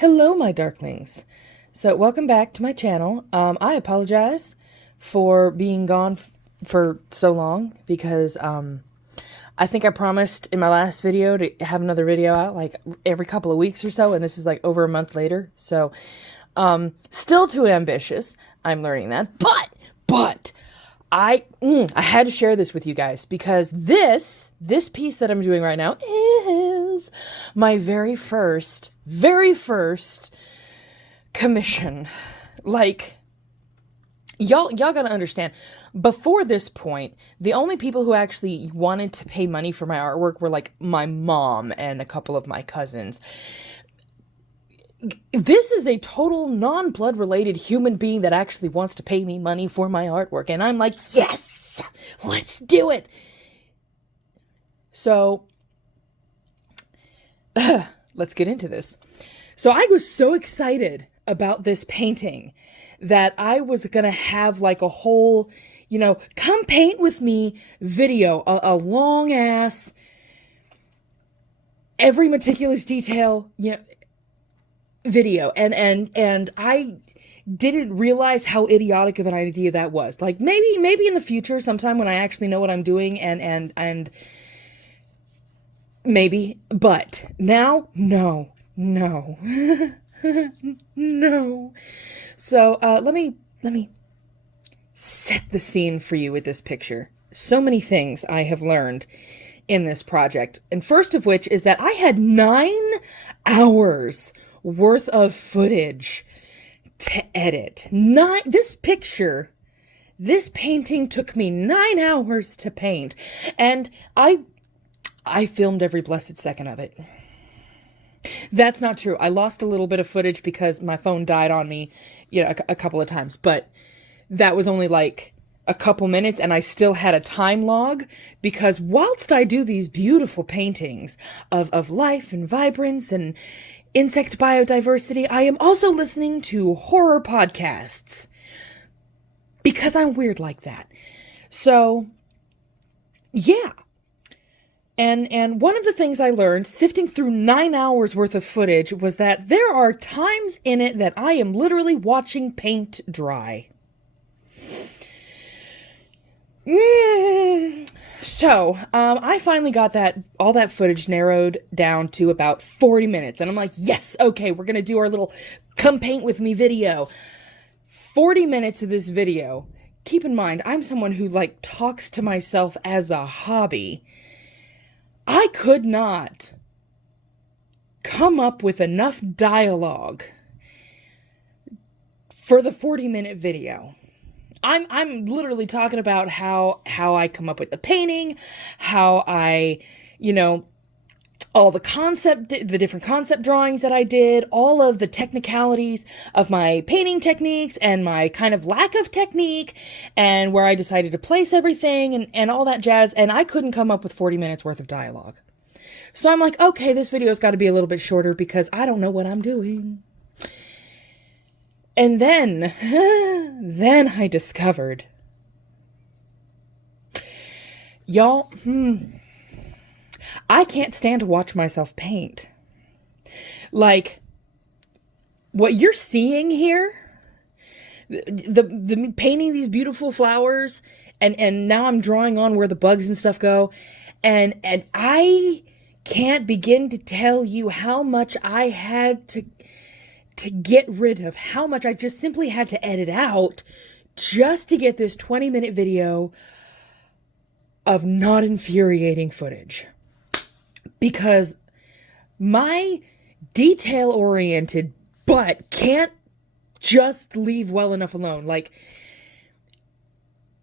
Hello, my darklings. So, welcome back to my channel. I apologize for being gone for so long because I think I promised in my last video to have another video out like every couple of weeks or so, and this is like over a month later. So, still too ambitious. I'm learning that, but I had to share this with you guys because this piece that I'm doing right now is my very first commission. Like, y'all gotta understand, before this point, the only people who actually wanted to pay money for my artwork were like my mom and a couple of my cousins. This is a total non-blood related human being that actually wants to pay me money for my artwork. And I'm like, yes, let's do it. So, let's get into this. So I was so excited about this painting that I was going to have like a whole, come paint with me video, a long ass, every meticulous detail, video. And I didn't realize how idiotic of an idea that was. Like maybe in the future sometime when I actually know what I'm doing and maybe, but now, no. No. So, let me set the scene for you with this picture. So many things I have learned in this project. And first of which is that I had 9 hours worth of footage to edit. This painting took me 9 hours to paint. And I filmed every blessed second of it. That's not true. I lost a little bit of footage because my phone died on me, a couple of times, but that was only like a couple minutes and I still had a time log because whilst I do these beautiful paintings of life and vibrance and insect biodiversity, I am also listening to horror podcasts because I'm weird like that. So, yeah. And one of the things I learned sifting through 9 hours worth of footage was that there are times in it that I am literally watching paint dry. So, I finally got all that footage narrowed down to about 40 minutes. And I'm like, yes, okay, we're going to do our little come paint with me video. 40 minutes of this video. Keep in mind, I'm someone who talks to myself as a hobby. I could not come up with enough dialogue for the 40-minute video. I'm literally talking about how I come up with the painting, how I, all the different concept drawings that I did, all of the technicalities of my painting techniques and my kind of lack of technique and where I decided to place everything and all that jazz. And I couldn't come up with 40 minutes worth of dialogue. So I'm like, okay, this video's got to be a little bit shorter because I don't know what I'm doing. And then I discovered, y'all, I can't stand to watch myself paint. Like, what you're seeing here, the painting these beautiful flowers, and now I'm drawing on where the bugs and stuff go, and I can't begin to tell you how much I had to get rid of, how much I just simply had to edit out just to get this 20-minute video of not infuriating footage. Because my detail-oriented butt can't just leave well enough alone. Like,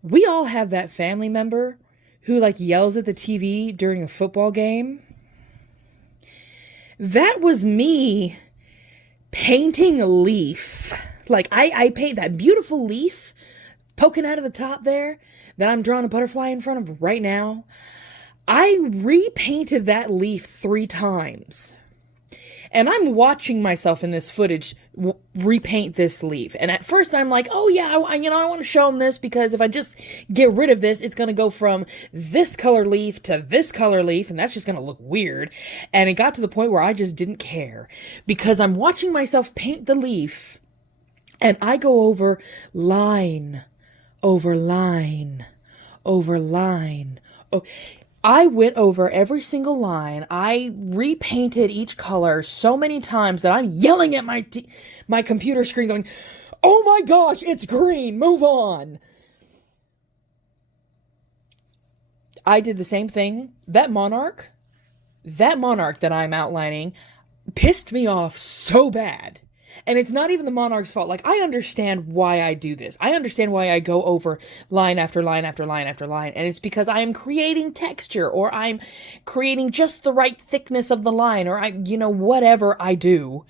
we all have that family member who yells at the TV during a football game. That was me painting a leaf. I paint that beautiful leaf poking out of the top there that I'm drawing a butterfly in front of right now. I repainted that leaf 3 times. And I'm watching myself in this footage repaint this leaf. And at first I'm like, oh yeah, I want to show them this because if I just get rid of this, it's going to go from this color leaf to this color leaf. And that's just going to look weird. And it got to the point where I just didn't care because I'm watching myself paint the leaf and I go over line, over line, over line. Oh, I went over every single line. I repainted each color so many times that I'm yelling at my computer screen going, oh my gosh, it's green, move on. I did the same thing. That monarch that I'm outlining pissed me off so bad. And it's not even the monarch's fault. Like, I understand why I do this. I understand why I go over line after line after line after line. And it's because I am creating texture or I'm creating just the right thickness of the line or whatever I do.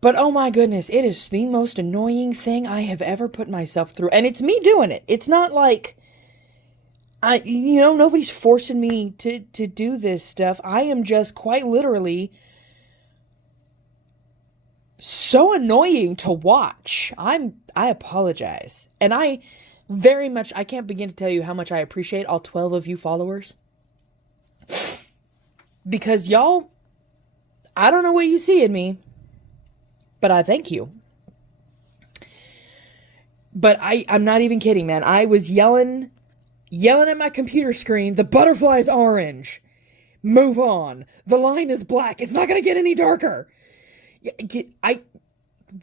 But oh my goodness, it is the most annoying thing I have ever put myself through. And it's me doing it. It's not like nobody's forcing me to do this stuff. I am just quite literally so annoying to watch. I apologize. And I can't begin to tell you how much I appreciate all 12 of you followers. Because y'all, I don't know what you see in me, but I thank you. But I'm not even kidding, man. I was yelling at my computer screen, the butterfly's orange. Move on. The line is black. It's not going to get any darker. I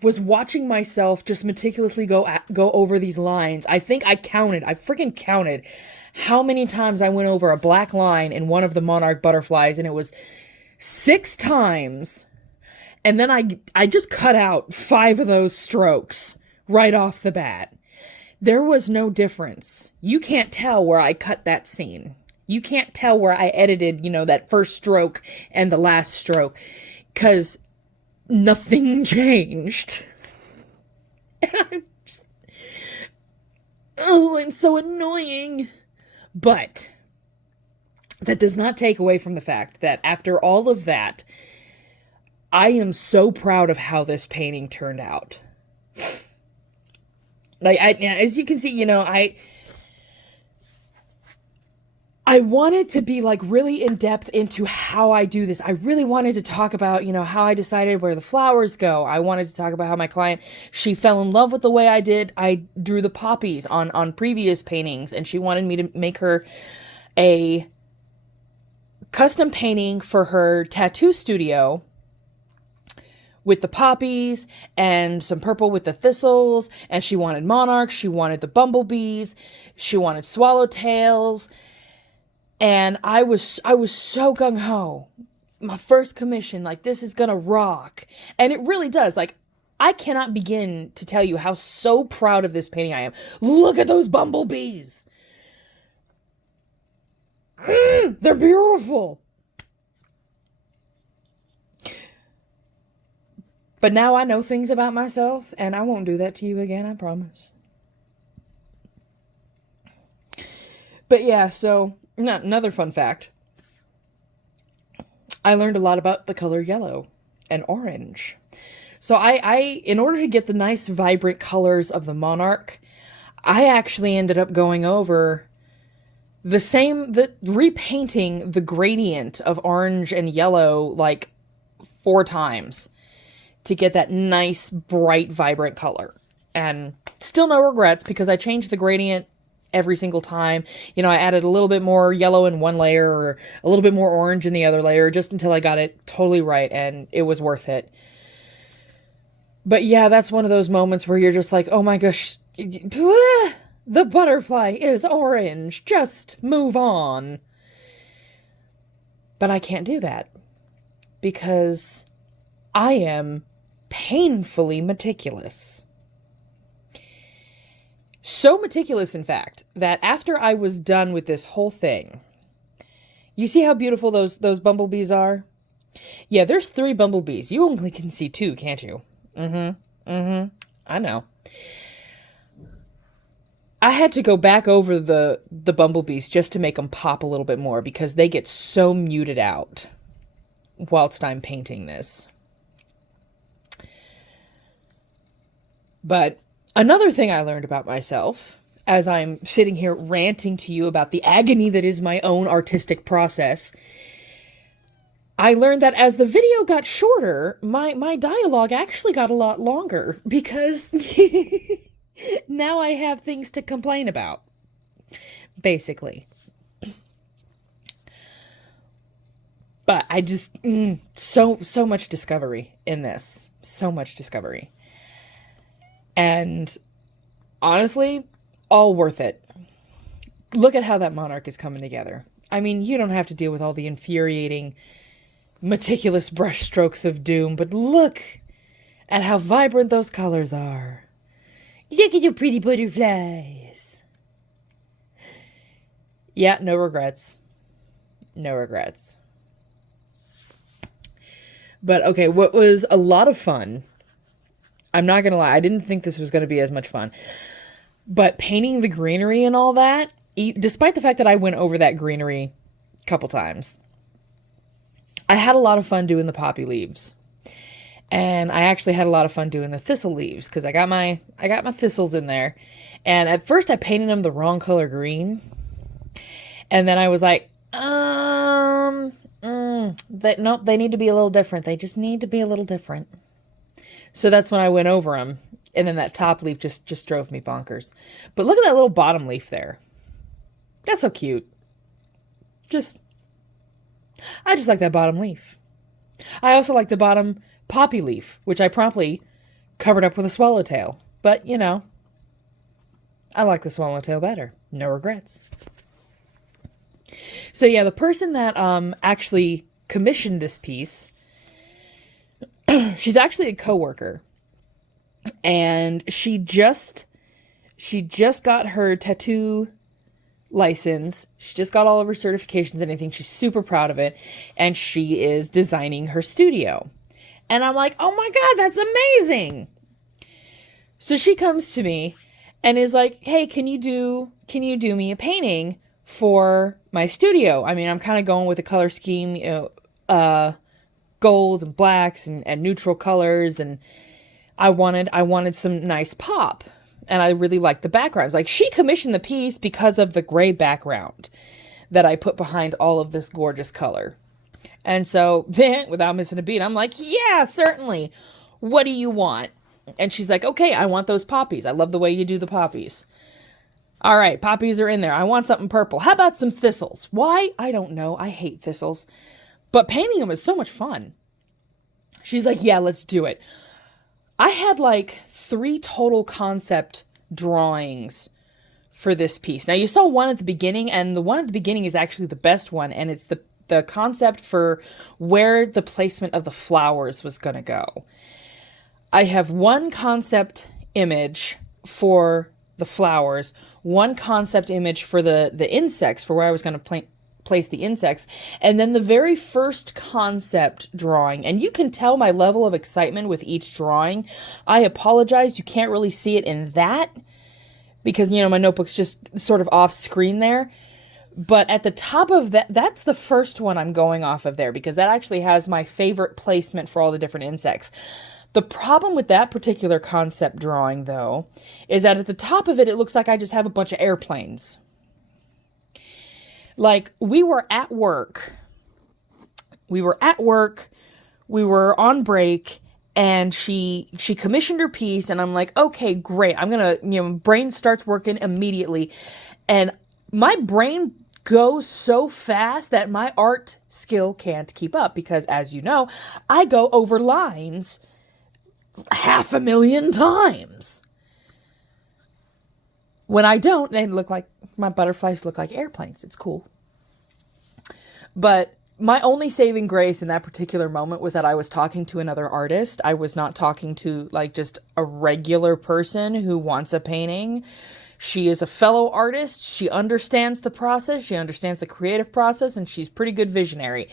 was watching myself just meticulously go over these lines. I think I freaking counted how many times I went over a black line in one of the monarch butterflies, and it was 6 times. And then I just cut out 5 of those strokes right off the bat. There was no difference. You can't tell where I cut that scene. You can't tell where I edited, that first stroke and the last stroke, because nothing changed. And I'm so annoying. But that does not take away from the fact that after all of that, I am so proud of how this painting turned out. Like, as you can see, I wanted to be like really in depth into how I do this. I really wanted to talk about, how I decided where the flowers go. I wanted to talk about how my client, she fell in love with the way I did. I drew the poppies on previous paintings, and she wanted me to make her a custom painting for her tattoo studio with the poppies and some purple with the thistles. And she wanted monarchs. She wanted the bumblebees. She wanted swallowtails. And I was so gung-ho. My first commission, like, this is gonna rock. And it really does. Like, I cannot begin to tell you how so proud of this painting I am. Look at those bumblebees. They're beautiful. But now I know things about myself, and I won't do that to you again, I promise. But yeah, so another fun fact. I learned a lot about the color yellow and orange. So I in order to get the nice vibrant colors of the monarch, I actually ended up going over repainting the gradient of orange and yellow like 4 times to get that nice, bright, vibrant color. And still no regrets because I changed the gradient every single time. I added a little bit more yellow in one layer or a little bit more orange in the other layer just until I got it totally right, and it was worth it. But yeah, that's one of those moments where you're just like, oh my gosh, the butterfly is orange, just move on. But I can't do that because I am painfully meticulous. So meticulous, in fact, that after I was done with this whole thing, you see how beautiful those bumblebees are? Yeah, there's 3 bumblebees. You only can see 2, can't you? I know. I had to go back over the bumblebees just to make them pop a little bit more because they get so muted out. whilst I'm painting this. But another thing I learned about myself, as I'm sitting here ranting to you about the agony that is my own artistic process, I learned that as the video got shorter, my dialogue actually got a lot longer because now I have things to complain about, basically. But I just, so much discovery in this. So much discovery. And honestly, all worth it. Look at how that monarch is coming together. I mean, you don't have to deal with all the infuriating, meticulous brush strokes of doom, but look at how vibrant those colors are. Look at your pretty butterflies. Yeah, no regrets. No regrets. But okay, what was a lot of fun, I'm not going to lie, I didn't think this was going to be as much fun, but painting the greenery and all that, despite the fact that I went over that greenery a couple times, I had a lot of fun doing the poppy leaves. And I actually had a lot of fun doing the thistle leaves because I got my thistles in there. And at first I painted them the wrong color green. And then I was like, nope, they need to be a little different. They just need to be a little different. So that's when I went over them. And then that top leaf just drove me bonkers. But look at that little bottom leaf there. That's so cute. I just like that bottom leaf. I also like the bottom poppy leaf, which I promptly covered up with a swallowtail. But, you know, I like the swallowtail better. No regrets. So yeah, the person that actually commissioned this piece, she's actually a coworker, and she just got her tattoo license. She just got all of her certifications and everything. She's super proud of it, and she is designing her studio. And I'm like, oh my God, that's amazing. So she comes to me and is like, hey, can you do me a painting for my studio? I mean, I'm kind of going with a color scheme, you know, golds and blacks and neutral colors. And I wanted some nice pop. And I really liked the backgrounds. Like, she commissioned the piece because of the gray background that I put behind all of this gorgeous color. And so then, without missing a beat, I'm like, yeah, certainly. What do you want? And she's like, okay, I want those poppies. I love the way you do the poppies. All right, poppies are in there. I want something purple. How about some thistles? Why? I don't know. I hate thistles. But painting them is so much fun. She's like, yeah, let's do it. I had like 3 total concept drawings for this piece. Now, you saw one at the beginning, and the one at the beginning is actually the best one, and it's the concept for where the placement of the flowers was going to go. I have one concept image for the flowers, one concept image for the insects, for where I was going to place the insects, and then the very first concept drawing. And you can tell my level of excitement with each drawing. I apologize, you can't really see it in that because, you know, my notebook's just sort of off screen there. But at the top of that's the first one I'm going off of there because that actually has my favorite placement for all the different insects. The problem with that particular concept drawing, though, is that at the top of it, it looks like I just have a bunch of airplanes. Like, we were at work. We were on break, and she commissioned her piece, and I'm like, okay, great. I'm going to, brain starts working immediately. And my brain goes so fast that my art skill can't keep up because, as you know, I go over lines 500,000 times. When I don't, my butterflies look like airplanes. It's cool. But my only saving grace in that particular moment was that I was talking to another artist. I was not talking to just a regular person who wants a painting. She is a fellow artist. She understands the process. She understands the creative process, and she's pretty good visionary.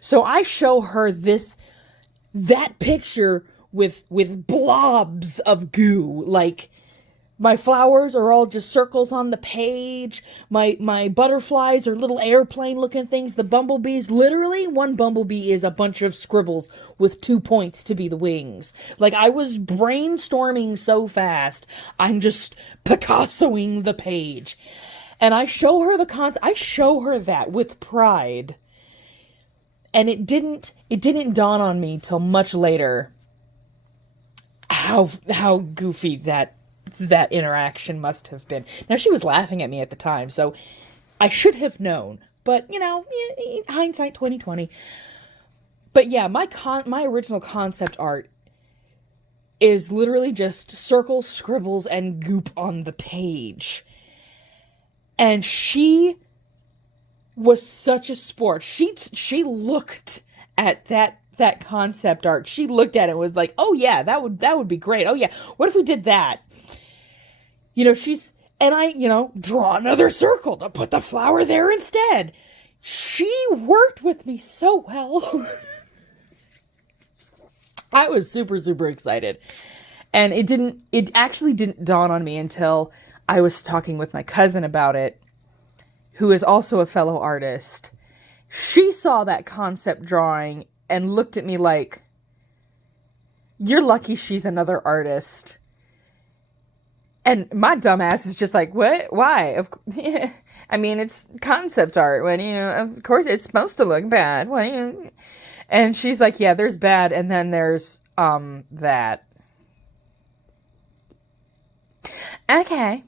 So I show her that picture with blobs of goo, like My flowers are all just circles on the page. My butterflies are little airplane looking things. The bumblebees, literally one bumblebee is a bunch of scribbles with 2 points to be the wings. Like, I was brainstorming so fast. I'm just Picassoing the page. And I show her I show her that with pride. And it didn't dawn on me till much later how goofy that interaction must have been. Now, she was laughing at me at the time, so I should have known. But, hindsight 2020. But yeah, my original concept art is literally just circles, scribbles, and goop on the page. And she was such a sport. She looked at that concept art. She looked at it and was like, "Oh yeah, that would be great. Oh yeah, what if we did that?" And I draw another circle to put the flower there instead. She worked with me so well. I was super, super excited. And it actually didn't dawn on me until I was talking with my cousin about it, who is also a fellow artist. She saw that concept drawing and looked at me like, "You're lucky she's another artist." And my dumb ass is just like, "What? Why?" I mean, it's concept art. Of course, it's supposed to look bad. And she's like, "Yeah, there's bad, and then there's that." Okay.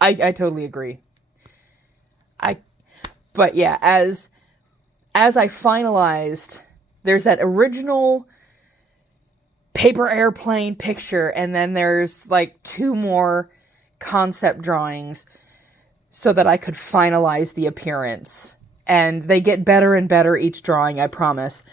I totally agree. But yeah, as I finalized, there's that original paper airplane picture, and then there's like 2 more concept drawings so that I could finalize the appearance. And they get better and better each drawing, I promise.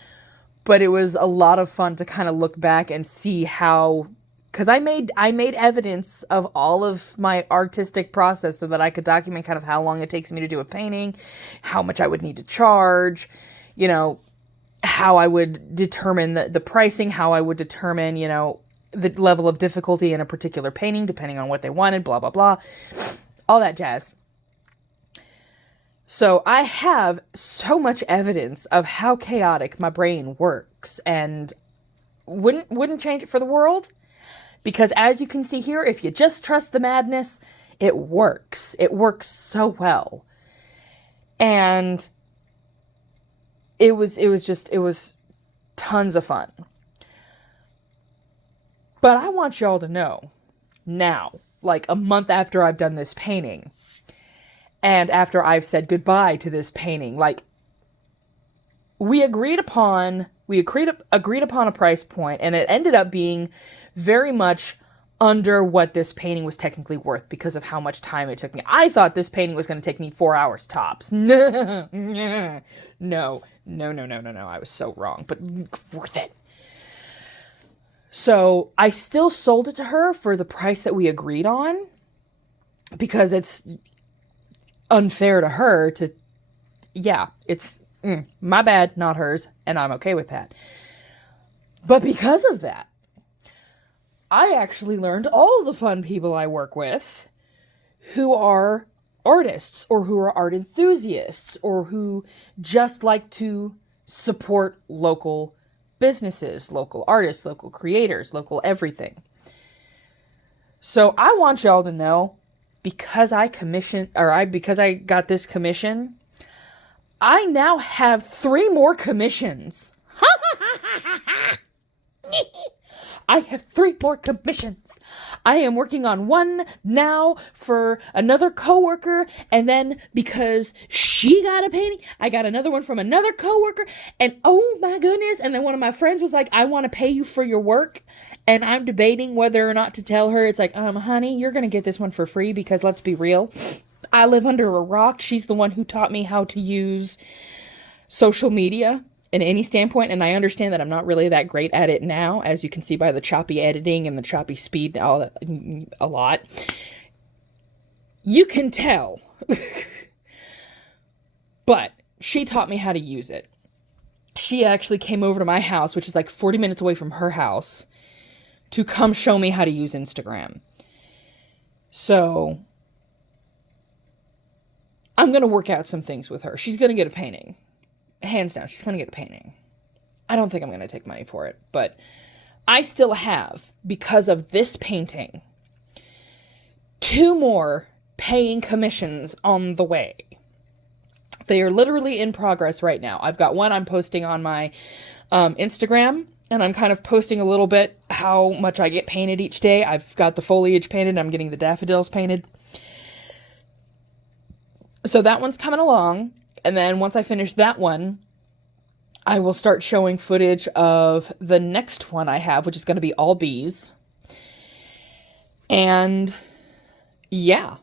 But it was a lot of fun to kind of look back and see how, because I made evidence of all of my artistic process so that I could document kind of how long it takes me to do a painting, how much I would need to charge, how I would determine the pricing, how I would determine, the level of difficulty in a particular painting, depending on what they wanted, blah, blah, blah, all that jazz. So I have so much evidence of how chaotic my brain works, and wouldn't change it for the world. Because as you can see here, if you just trust the madness, it works. It works so well. And it was tons of fun. But I want y'all to know now, like a month after I've done this painting, and after I've said goodbye to this painting, like, we agreed upon a price point, and it ended up being very much under what this painting was technically worth because of how much time it took me. I thought this painting was going to take me 4 hours tops. No. I was so wrong, but worth it. So I still sold it to her for the price that we agreed on, because it's unfair to her to, it's my bad, not hers, and I'm okay with that. But because of that, I actually learned all the fun people I work with who are artists, or who are art enthusiasts, or who just like to support local businesses, local artists, local creators, local everything. So I want y'all to know, because I got this commission, I now have 3 more commissions. I have 3 more commissions. I am working on one now for another coworker, and then because she got a painting, I got another one from another coworker, and oh my goodness, and then one of my friends was like, "I want to pay you for your work," and I'm debating whether or not to tell her. It's like, honey, you're going to get this one for free, because let's be real, I live under a rock. She's the one who taught me how to use social media in any standpoint, and I understand that I'm not really that great at it now, as you can see by the choppy editing and the choppy speed, all that, a lot. You can tell. But she taught me how to use it. She actually came over to my house, which is like 40 minutes away from her house, to come show me how to use Instagram. So I'm going to work out some things with her. She's going to get a painting. Hands down, she's going to get a painting. I don't think I'm going to take money for it, but I still have, because of this painting, 2 more paying commissions on the way. They are literally in progress right now. I've got one I'm posting on my Instagram, and I'm kind of posting a little bit how much I get painted each day. I've got the foliage painted. I'm getting the daffodils painted. So that one's coming along. And then once I finish that one, I will start showing footage of the next one I have, which is going to be all bees. And yeah,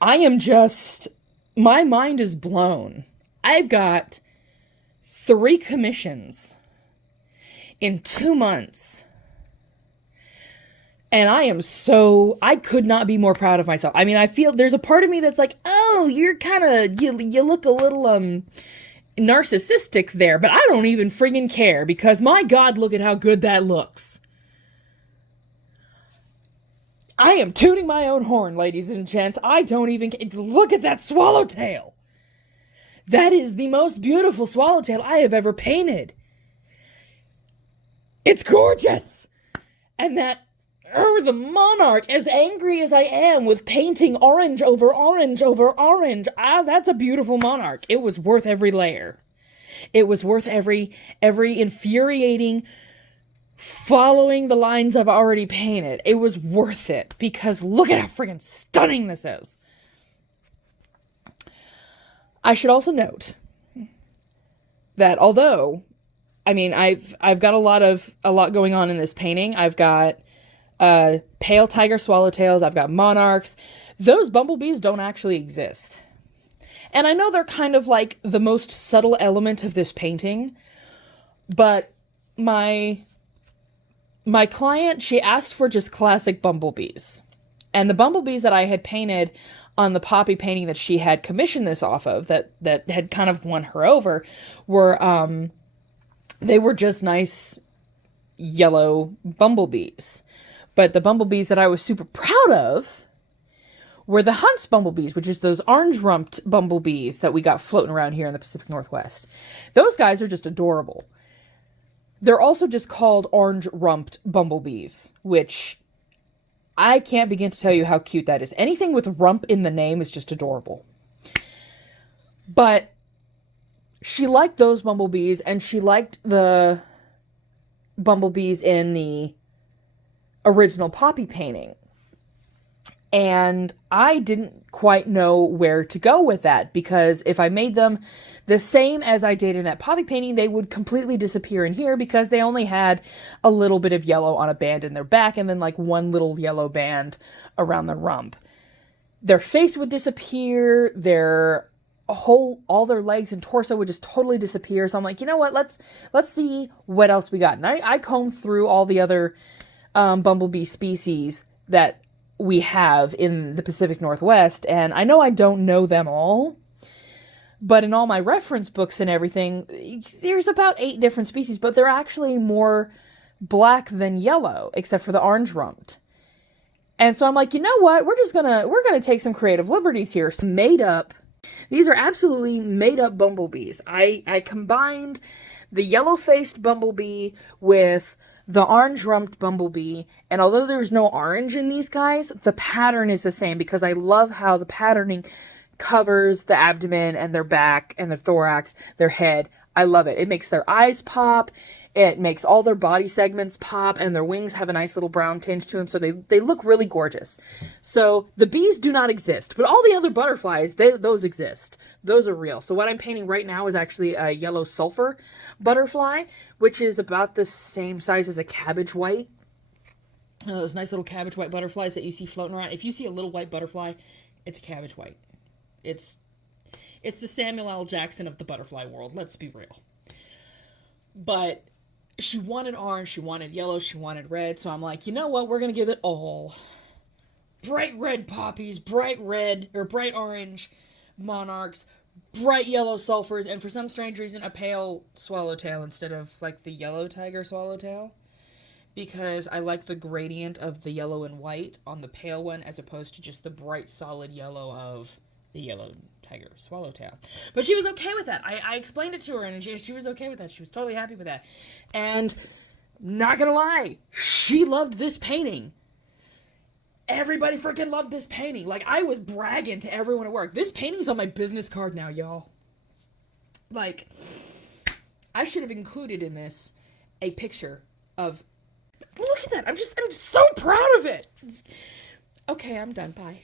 my mind is blown. I've got 3 commissions in 2 months. And I could not be more proud of myself. I mean, I feel there's a part of me that's like, oh, you look a little, narcissistic there, but I don't even friggin' care because my God, look at how good that looks. I am tooting my own horn, ladies and gents. I don't even look at that swallowtail. That is the most beautiful swallowtail I have ever painted. It's gorgeous. And the monarch, as angry as I am with painting orange over orange over orange, that's a beautiful monarch. It was worth every layer. It was worth every infuriating following the lines I've already painted. It was worth it because look at how friggin' stunning this is. I should also note that although, I mean, I've got a lot going on in this painting. I've got pale tiger swallowtails. I've got monarchs. Those bumblebees don't actually exist. And I know they're kind of like the most subtle element of this painting, but my client, she asked for just classic bumblebees. And the bumblebees that I had painted on the poppy painting that she had commissioned this off of, that had kind of won her over, were, they were just nice yellow bumblebees. But the bumblebees that I was super proud of were the Hunt's bumblebees, which is those orange-rumped bumblebees that we got floating around here in the Pacific Northwest. Those guys are just adorable. They're also just called orange-rumped bumblebees, which I can't begin to tell you how cute that is. Anything with rump in the name is just adorable. But she liked those bumblebees, and she liked the bumblebees in the original poppy painting. And I didn't quite know where to go with that, because if I made them the same as I did in that poppy painting, they would completely disappear in here because they only had a little bit of yellow on a band in their back and then like one little yellow band around the rump. Their face would disappear, all their legs and torso would just totally disappear. So I'm like, you know what, let's see what else we got. And I combed through all the other bumblebee species that we have in the Pacific Northwest, and I know I don't know them all, but in all my reference books and everything, there's about 8 different species, but they're actually more black than yellow, except for the orange-rumped. And so I'm like, you know what, we're gonna take some creative liberties here. These are absolutely made-up bumblebees. I combined the yellow-faced bumblebee with the orange-rumped bumblebee, and although there's no orange in these guys, the pattern is the same because I love how the patterning covers the abdomen and their back and their thorax, their head. I love it. It makes their eyes pop. It makes all their body segments pop, and their wings have a nice little brown tinge to them, so they look really gorgeous. So the bees do not exist, but all the other butterflies, those exist. Those are real. So what I'm painting right now is actually a yellow sulfur butterfly, which is about the same size as a cabbage white. Those nice little cabbage white butterflies that you see floating around. If you see a little white butterfly, it's a cabbage white. It's the Samuel L. Jackson of the butterfly world. Let's be real. But she wanted orange, she wanted yellow, she wanted red. So I'm like, you know what? We're going to give it all. Bright red poppies, bright red or bright orange monarchs, bright yellow sulfurs, and for some strange reason, a pale swallowtail instead of like the yellow tiger swallowtail. because I like the gradient of the yellow and white on the pale one as opposed to just the bright solid yellow of the yellow tiger swallowtail. But she was okay with that. I explained it to her, and she was okay with that. She was totally happy with that. And not gonna lie, she loved this painting. Everybody freaking loved this painting. Like, I was bragging to everyone at work. This painting's on my business card now, y'all. Like, I should have included in this a picture of... Look at that. I'm so proud of it. Okay, I'm done. Bye.